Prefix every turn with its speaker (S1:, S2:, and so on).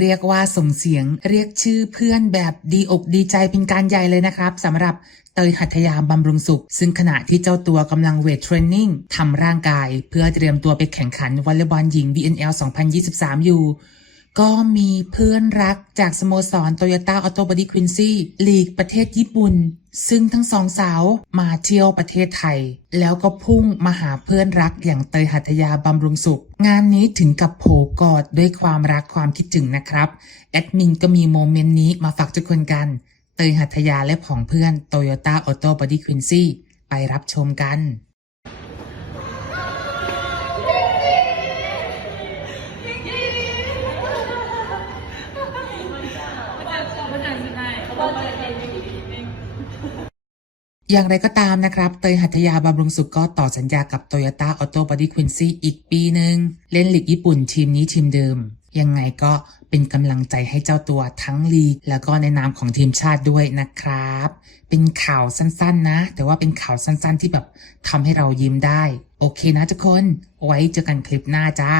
S1: เรียกว่าส่งเสียงเรียกชื่อเพื่อนแบบดีอกดีใจเป็นการใหญ่เลยนะครับสำหรับเตยหัตยาบำรุงสุข ซึ่งขณะที่เจ้าตัวกำลังเวทเทรนนิ่งทำร่างกาย เพื่อเตรียมตัวไปแข่งขันวอลเลย์บอลหญิง BNL 2023 อยู่ ก็มีเพื่อนรักจากสโมสรโตโยต้าออโตบอดี้ควินซี่ลีกประเทศญี่ปุ่น ซึ่งทั้งสองสาวมาเที่ยวประเทศไทย แล้วก็พุ่งมาหาเพื่อนรักอย่างเตยหัตยาบำรุงสุข งานนี้ถึงกับโผกอดด้วยความรักความคิดถึงนะครับ แอดมินก็มีโมเมนต์นี้มาฝากทุกคนกัน เตยหัตยาและผองเพื่อนโตโยต้าออโตบอดี้ควินซี่ไปรับชมกัน อย่างไรก็ตามนะครับ เตยหัตถยาบำรุงสุขก็ต่อสัญญากับ Toyota Auto Body Quincy อีกปีหนึ่ง เล่นลีกญี่ปุ่นทีมนี้ทีมเดิม ยังไงก็เป็นกำลังใจให้เจ้าตัวทั้งลีก แล้วก็ในนามของทีมชาติด้วยนะครับ เป็นข่าวสั้นๆนะ แต่ว่าเป็นข่าวสั้นๆที่แบบทำให้เรายิ้มได้ โอเคนะทุกคน ไว้เจอกันคลิปหน้าจ้า